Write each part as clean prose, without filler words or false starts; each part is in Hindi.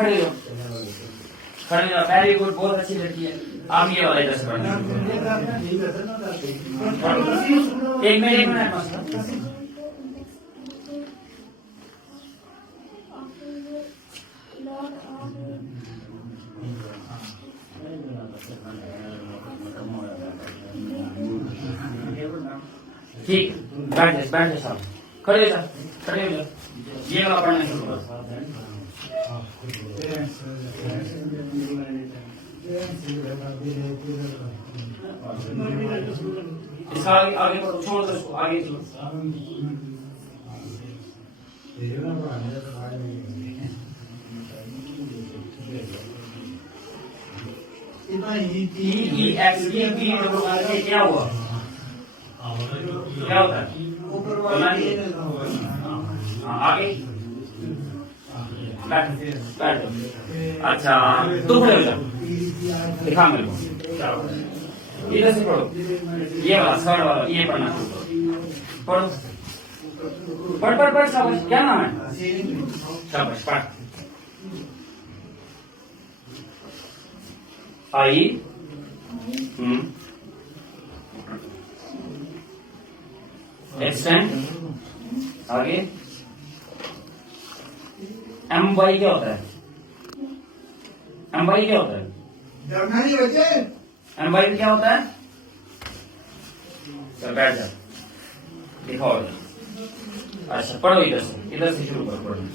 खड़े हो, खड़े हो, वेरी गुड, बहुत अच्छी लड़की है। आप ये वाला इधर से पढ़ना, एक मिनट ठीक, बैठ जाए साहब, खड़े हो जाओ, खड़े हो जाओ, ये वाला पढ़ना शुरू करो। इसका आगे छोड़ दो, इसको आगे चलो। क्या हुआ, क्या होता है? आगे बैठ। अच्छा, तुम खड़े हो जाओ, दिखा मेरे को, इधर से पढ़ो, ये वाला सर वाला, ये पढ़ना पढ़ो, पढ़ शाबाश। क्या नाम है? शाबाश, पढ़। आई एक्सटेंड, आगे एम वाई क्या होता है? एम वाई क्या होता है? एम वाई क्या होता है? चल बैठ जा, दिखाओ। अच्छा पढ़ो, इधर से शुरू करो पढ़ना।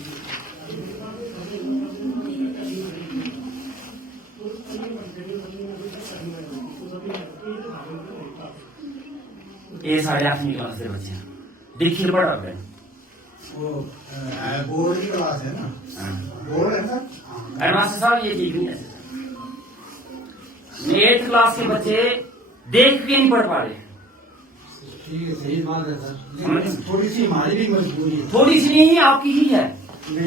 ये साढ़े 8वीं क्लास के बच्चे हैं, देखिए पढ़ रहे हैं। बोर्ड की क्लास है ना? बोर्ड है ना? एडवांस साहब ये ठीक नहीं है। 8th क्लास के बच्चे देख के नहीं पढ़ पा रहे। ठीक है, सही बात है सर, थोड़ी सी हमारी भी मजबूरी है। थोड़ी सी नहीं, आपकी ही है,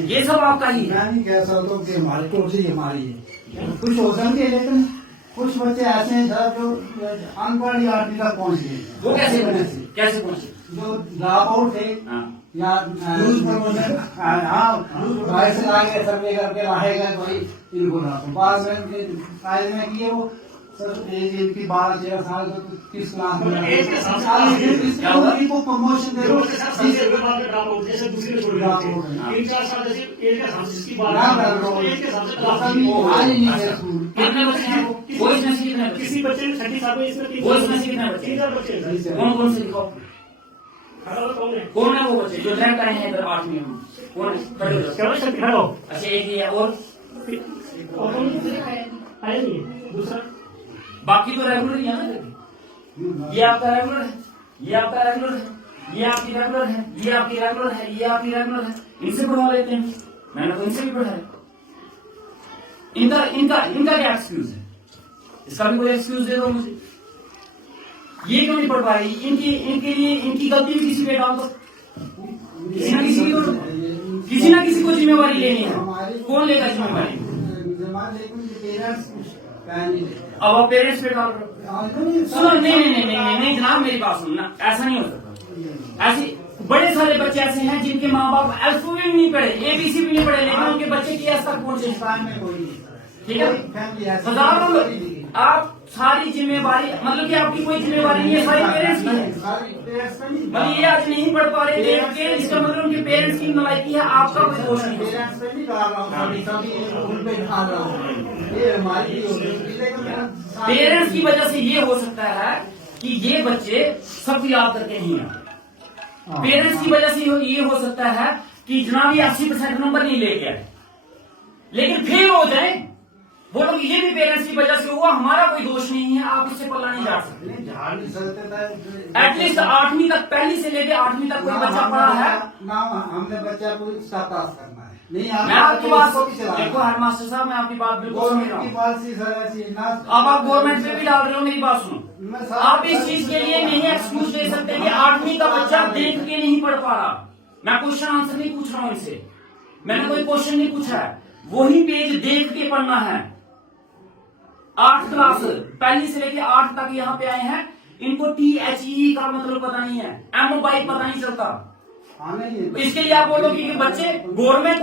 ये सब आपका ही है। मैं नहीं कह सकता कि हमारी थोड़ी सी हमारी है, कुछ हो सकती है, लेकिन कुछ बच्चे ऐसे हैं सर जो अनपढ़ या 8वीं तक पहुँच गए। वो कैसे पहुंचे? जो ड्रॉप आउट थे या लूज प्रमोशन, बाहर से लाए सर्वे करके लाए गए, वही इनको बाद में शायद में किए वो सर इनकी 12-13 साल तो किस क्लास में प्रमोशन दे किसी बच्चे ने 30 साल कौन से लिखो, कौन है वो बच्चे जो रैंक आए हैं इधर 8वीं में? कौन है? अच्छा एक ही है, और दूसरा बाकी तो रेगुलर ही है ना। ये आपका रेगुलर है, ये आपका रेगुलर है, ये आपकी रेगुलर है, ये आपकी रेगुलर है, ये आपकी रेगुलर है। इनसे पढ़वा लेते हैं, मैंने तो इनसे भी पढ़ाया। इनका क्या एक्सक्यूज है? इसका भी कोई एक्सक्यूज दे दो मुझे। ये क्यों नहीं पढ़ पा रही? इनके लिए इनकी गलती भी किसी पे डाल दो, किसी ना किसी को जिम्मेवारी लेनी है। कौन लेगा जिम्मेवारी? अब आप पेरेंट्स पे डाल रहे हो। सुनो, नहीं जनाब, मेरी बात सुनना, ऐसा नहीं हो सकता। ऐसे बड़े सारे बच्चे ऐसे हैं जिनके माँ बाप अल्फाबेट भी नहीं पढ़े, ABC भी नहीं पढ़े, लेकिन उनके बच्चे की एस तक पहुंचे। ठीक है, हजारों आप सारी जिम्मेवारी, मतलब कि आपकी कोई जिम्मेवारी नहीं है, सारी पेरेंट्स की है। मतलब ये आज नहीं पढ़ पा रहे देख के, इसका मतलब उनके पेरेंट्स की नालायकी है, आपका कोई दोष नहीं है। पेरेंट्स की वजह से ये हो सकता है कि ये बच्चे सब याद करके नहीं आए। पेरेंट्स की वजह से ये हो सकता है कि जनाब ये 80% नंबर नहीं लेके आए, लेकिन फेल हो जाए, वो लोग ये भी पेरेंट्स की वजह से हुआ, हमारा कोई दोष नहीं है, आप उससे पल्ला नहीं झाड़ सकते। एटलीस्ट 8वीं तक, पहली से लेके 8वीं तक कोई बच्चा पढ़ा है ना, हमने बच्चा को पास करना है। नहीं, मैं आपकी बात देखो हेड मास्टर साहब, मैं आपकी बात बिल्कुल समझ रहा हूँ। अब आप गवर्नमेंट पे भी डाल रहे हो, मेरी बात सुनो। आप इस चीज के लिए नहीं एक्सक्यूज दे सकते कि 8वीं का बच्चा देख के नहीं पढ़ पा रहा। मैं क्वेश्चन आंसर नहीं पूछ रहा हूँ इनसे, मैंने कोई क्वेश्चन नहीं पूछा है, वही पेज देख के पढ़ना है। 8th क्लास, पहली से लेके 8 तक यहाँ पे आए हैं, इनको THE का मतलब पता नहीं है, M बाई पता नहीं चलता। इसके लिए आप बोलोगे कि बच्चे गवर्नमेंट